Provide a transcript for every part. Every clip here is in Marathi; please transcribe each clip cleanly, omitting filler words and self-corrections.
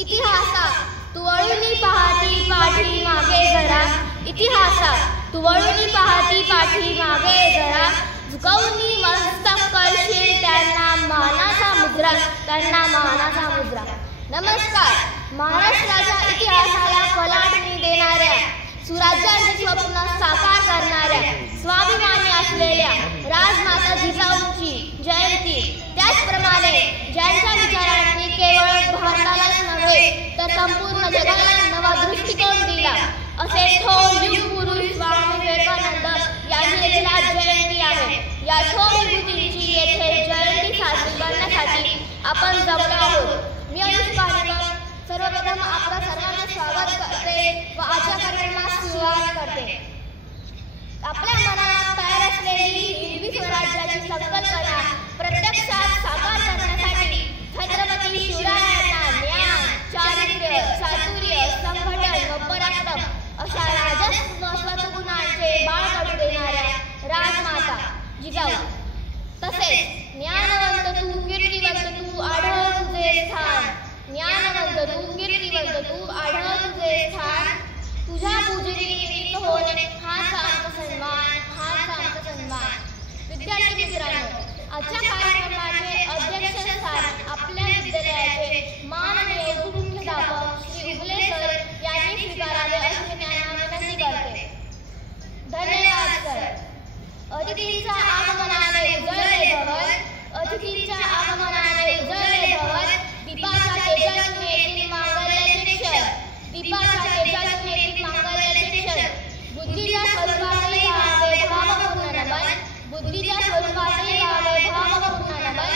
इतिहासा तू वळूनी पाहती पाठी मागे जरा, इतिहासा तू वळूनी पाहती पाठी मागे जरा, झुकवूनी मस्तक करशील त्यांना मानाचा मुद्रा, त्यांना मानाचा मुद्रा. नमस्कार. महाराष्ट्राच्या इतिहासाला कलाटणी देणाऱ्या, सुराज्याचे स्वप्न साकार करणाऱ्या, स्वाभिमानी असलेल्या राजमाता जिजाऊंची जयंती, त्याचप्रमाणे ज्यांच्या विचारांनी केवळ भारतालाच नव्हे तर संपूर्ण जगाला नवा दृष्टिकोन दिला असे थोर युगपुरुष स्वामी विवेकानंद यांची देखील आज जयंती आहे. या थोर विभूतींची येथे जयंती साजरी करण्यासाठी आपण जमलो आहोत. मी अनुष्का सर्वप्रथम आपलं सर्वांचं स्वागत करते व आजच्या कार्यक्रमास सुरुवात करते. आपल्या मनात तयार असलेली हिंदवी स्वराज्याची संकल्पना प्रत्यक्षात साकार करण्यासाठी छत्रपती शिवरायांना ज्ञान, चारित्र्य, चातुर्य, संघटन व पराक्रम अशा राजस्व सद्गुणांचे बाळकडू देणाऱ्या राजमाता जिजाऊ, तसेच ज्ञानवंत तू, कीर्तिवंत तू, आढळ तुझे स्थान, ज्ञानवंत तू, कीर्तिवंत तू, आढळ तुझे स्थान, तुझ्या पूजेने निमित्त होणे हाच आमचा सन्मान, हाच आमचा सन्मान. विद्यार्थी मित्रांनो, आजच्या कार्यक्रमाचे अध्यक्षस्थान आपल्या विद्यालयाचे माननीय उपमुख्याध्यापक श्री उगले सर यांनी स्वीकारावे अशी मी त्यांना विनंती करते. धन्यवाद सर. अतिथींच्या आगमनाने उजळले भवन, अतिथींच्या आगमनाने उजळले भवन, दीपाच्या तेजातून येतील मांगल्याचे क्षण, दीपाच्या तेजातून येतील मांगल्याचे क्षण, बुद्धीच्या स्वरूपातही व्हावे भावपूर्ण नमन, बुद्धीच्या स्वरूपातही व्हावे भावपूर्ण नमन,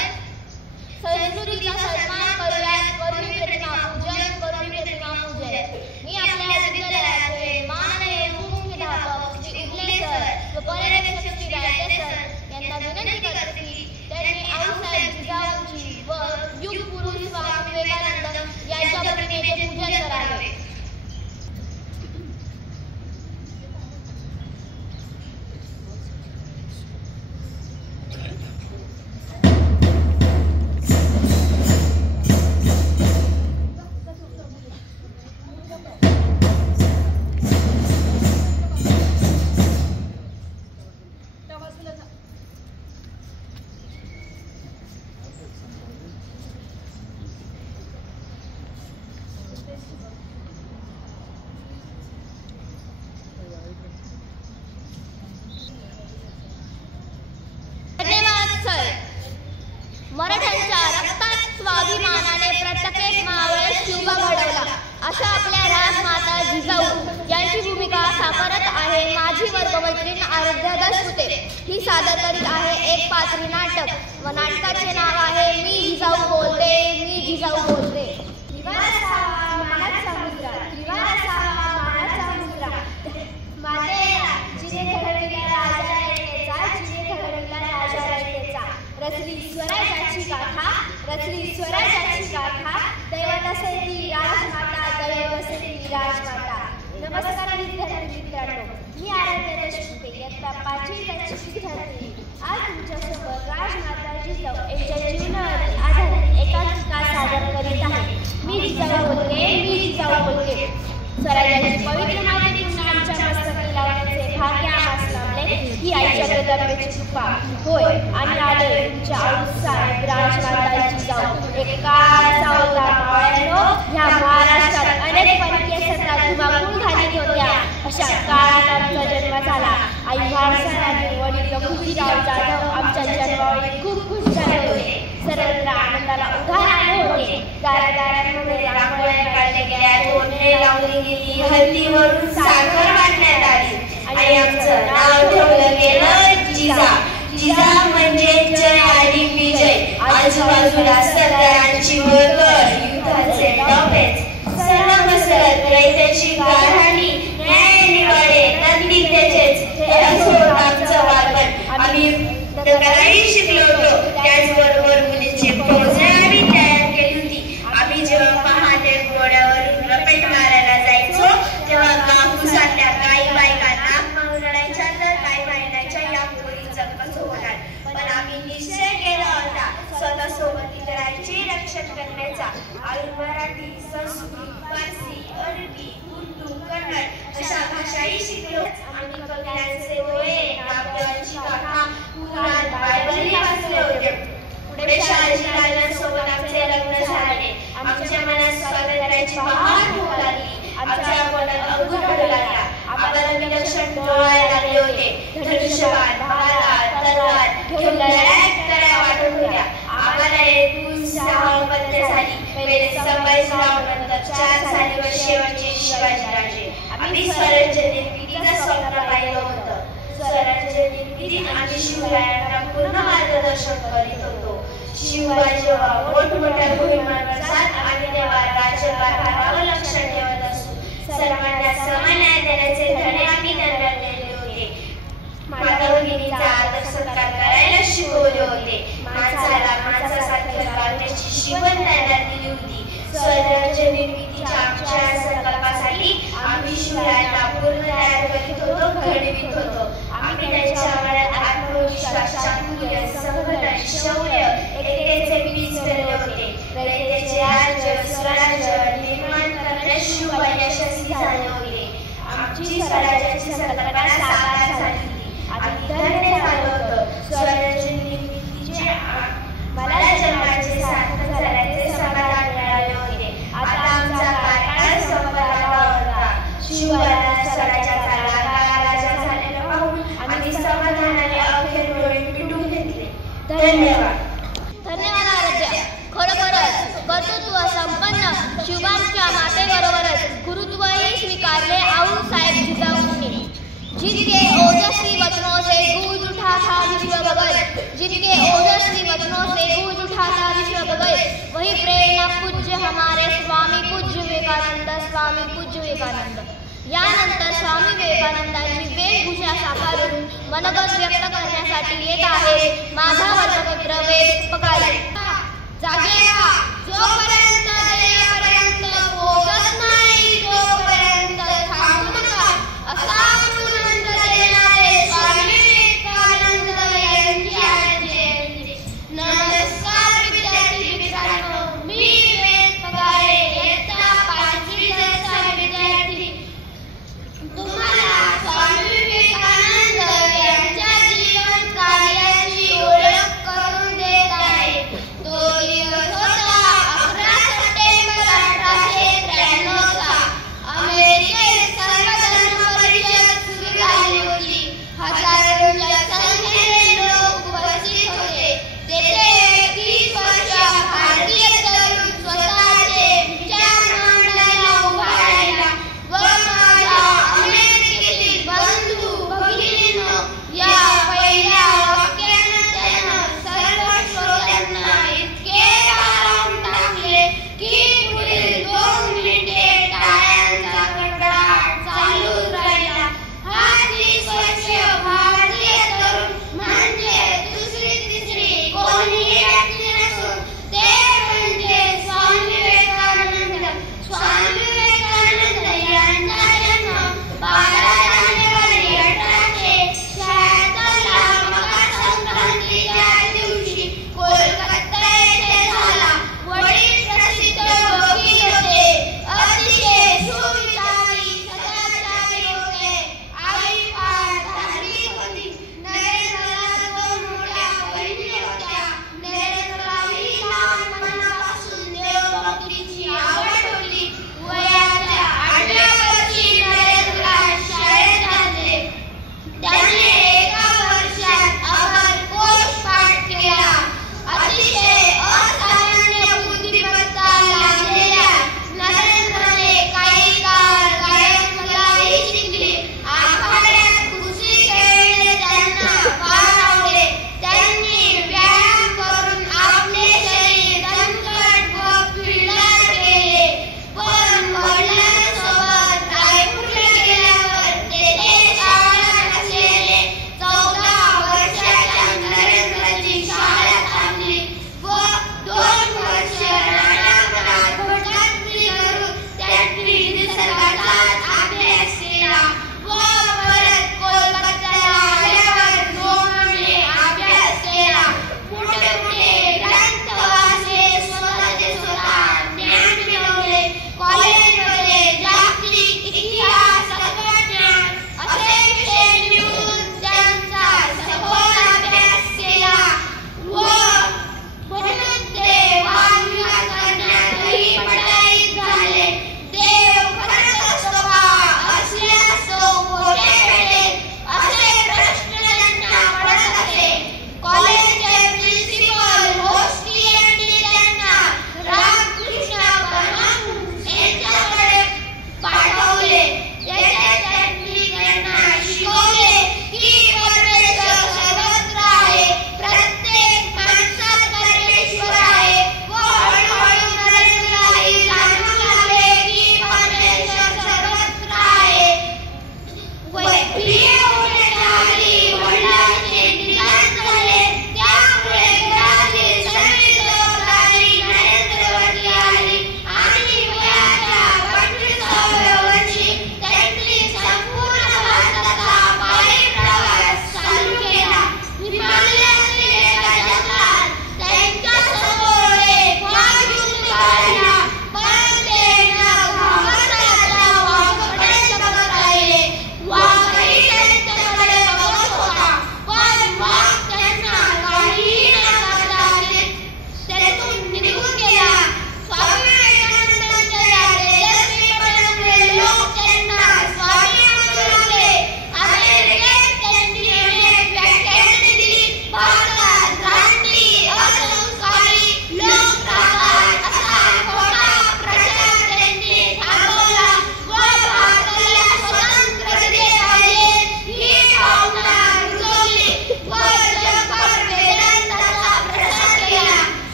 संस्कृतीचा सन्मान करूयात, करुणी प्रतिमा पूजन, करुणी प्रतिमा पूजन. मी आपल्या विद्यालयाचे माननीय उपमुख्याध्यापक श्री उगले सर व पर्यवेक्षक श्री रायते सर यांना विनंती करते की त्यांनी आऊसाहेब जिजाऊंची व युगपुरुष स्वामी विवेकानंद यांच्या प्रतिमेचे पूजन करावे. मराठ्यांच्या रक्तात स्वाभिमानाने प्रत्येक मावळे शिवबा घडवला अशा आपल्या राजमाता जिजाऊ यांची भूमिका साकारत आहे माझी वर्गमैत्रीण आराध्या दशपुते. ही सादर करीत आहे एक पात्री नाटक व नाटकाचे नाव आहे मी जिजाऊ बोलते, मी जिजाऊ बोलते. त्रिवार असावा मानाचा मुद्रा, त्रिवार असावा मानाचा मुद्रा, मातेला जिने घडविला राजा रयतेचा, जिने घडविला राजा रयतेचा, रचली स्वराज्याची गाथा, रचली स्वराज्याची गाथा, दैवत असे ती राजमाता, दैव असे ती राजमाता. नमस्कार विद्यार्थी मित्रांनो, मी आराध्या दशपुते इयत्ता 5वी विद्यार्थी. आज तुमच्यासोबत राजमाता जिजाऊ यांच्या जीवनावर आधारित एकांकिका सादर करीत आहे. मी जिजाऊ बोलते, मी जिजाऊ बोलते. स्वराज्याची पवित्र माती पुन्हा आमच्या मस्तकी लावण्याचे भाग्य आम्हास लाभले ही आईच्या जगदंबेची कृपा होय. आणि आले तुमच्या आयुष्यात राजमाता जिजाऊ. एक काळाचा होता मावळ्यांनो, ह्या महाराष्ट्रात अनेक परकीय सत्ता धुमाकूळ घालीत होत्या. अशा काळात आमचा जन्म झाला. आई भारसाने वडील खुशीराव जाधव आमच्या जन्मावेळी खूप खुश झाले होते. सर्वत्र आनंदाला उधार आले होते. दारादारांमध्ये रांगोळ्या काढल्या गेल्या, तोरणे लावली गेली, हल्दीवरून साखर वाटण्यात आली आणि आमचं नाव ठेवलं गेलं जिजा. जिजा म्हणजे जय आणि विजय. आजूबाजूला सरदारांची वर्दळ, युद्धाचे डावपेच, सर्वमसरत रयतेची गारहाणी, न्याय निवाडे नंदी त्याचेच हे असोत आमचं वागण. आम्ही तक्रारी शिकलो होतो, त्याचबरोबर मुलींची फौज आम्ही तयार केली होती. आम्ही जेव्हा पहाटे घोड्यावरून रपेट मारायला जायचो तेव्हा कापूसातल्या काही बायकांना रडायच्या तर काही महिन्याच्या या पोरीचं कसं होणार. पण आम्ही निश्चय केला होता स्वतःसोबत इतरांची रक्षा रक्षण करण्याचा आम्ही मराठी, संस्कृत, फारसी, अरबी, उर्दू, कन्नड अशा भाषाही शिकलो. आम्ही कविरांचे ओळे, नामदेवांची गाथा, पुराण, बायबलही वाचले होते. पुढे शाळेची दादांसोबत आमचे लग्न झाले. आमच्या मनात स्वातंत्र्याची बहार होऊ लागली. आमच्या पोटात अंकुर पडू लागला. आम्हाला विलक्षण डोळे लागले होते. धनुष्यबाण, भाला, तलवार घेऊन लढाया कराव्या वाटत होत्या. आम्हाला एकूण 6 पदे झाली. पहिले संभाजीराव, नंतर 4 झाले व शेवटचे शिवाजीराजे. आम्ही स्वराज्य निर्मितीचं स्वप्न पाहिलं होतं. स्वराज्य निर्मितीत आम्ही शिवरायांना पूर्ण मार्गदर्शन करीत होतो. शिवबा जेव्हा मोठमोठ्या मोहिमांवर जात आम्ही तेव्हा राज्यकारभारावर लक्ष ठेवत असू. सर्वांना समान न्याय देण्याचे धडे आम्ही त्यांना दिले होते. माता भगिनीचा आदर सत्कार करायला शिकवले होते. माणसाला माणसासारखे वागण्याची शिकवण त्यांना दिली होती. स्वराज्य निर्मितीच्या आमच्या संकल्पासाठी आम्ही शिवरायांना पूर्ण तयार करीत होतो, घडवित होतो. आम्ही त्यांच्या मनात आत्मविश्वास, चातुर्य, संघटन, शौर्य, एकतेचे बीज पेरले होते. रयतेचे राज्य, स्वराज्य निर्माण करण्यात शिवबा यशस्वी झाले होते. आमची स्वराज्याची संकल्पना साकार झाली होती. आम्ही धन्य झालो होतो. स्वराज्य निर्मितीचे मला जन्माचे सार्थक झाल्याचे समाधान मिळाले होते. आता आमचा काळ संपला होता. शिवरायांना स्वराज्याचा राजा झालेला पाहून आम्ही समाधानाने अखेर डोळे मिटून घेतले. धन्यवाद. धन्यवाद आराध्या. खरोखरच कर्तृत्व संपन्न शिवबांच्या मातेबरोबरच गुरुत्वही स्वीकारले आऊसाहेब जिजाऊंनी. जिनके ओजस्वी वचनों से गूंज उठा था विश्व गगन, जिनके ओजस्वी वचनों से गूंज उठा था विश्व गगन, वही प्रेरणा पूज्य हमारे स्वामी पूज्य विवेकानंद, स्वामी पूज्य विवेकानंद. यानंतर स्वामी विवेकानंदांची वेशभूषा साकारून मनोगत व्यक्त करण्यासाठी येत आहे माझा वर्गमित्र वेद पकाळे. जागे व्हा, जोपर्यंत देवापर्यंत पोहोचत नाही तोपर्यंत थांबू नका, असा आनंद देणारे स्वामी विवेकानंद यांची आज जयंती. नमस्कार विद्यार्थी मित्रांनो, मी वेद पकाळे, इयत्ता 5वीचा विद्यार्थी. तुम्हाला स्वामी विवेकानंद यांच्या जीवन कार्याची ओळख करून देत आहे.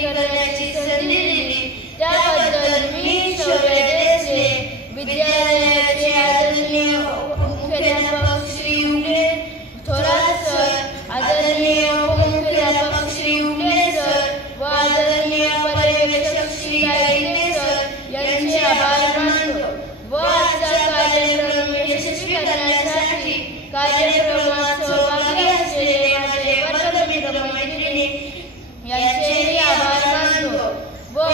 साजरी करण्याची संधी दिली त्याबद्दल मी शौर्य देसले, विद्यालयाचे आदरणीय मुख्याध्यापक श्री उमले थोरात सर, आदरणीय उपमुख्याध्यापक श्री उमले सर व आदरणीय पर्यवेक्षक श्री गायकने सर यांचे आभार मानतो व आजचा कार्यक्रम यशस्वी करण्यासाठी कार्यक्रमात सहभागी असलेले माझे वर्गमित्र मैत्रिणी यांचेही आभार मानतो व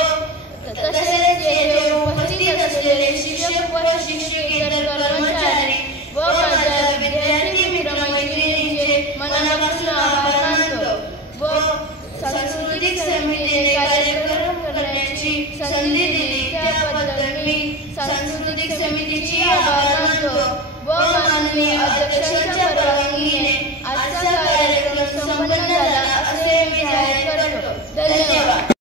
तसेच येथे उपस्थित असलेले शिक्षक व शिक्षकेतर कर्मचारी व माझ्या विद्यार्थी मित्रमैत्रिणींचे मनापासून आभार मानतो व सांस्कृतिक समितीने कार्यक्रम करण्याची संधी दिली त्याबद्दल मी सांस्कृतिक समितीची आभार मानतो व माननीय अध्यक्षांच्या परवानगीने आजचा कार्यक्रम संपन्न झाला असे मी जाहीर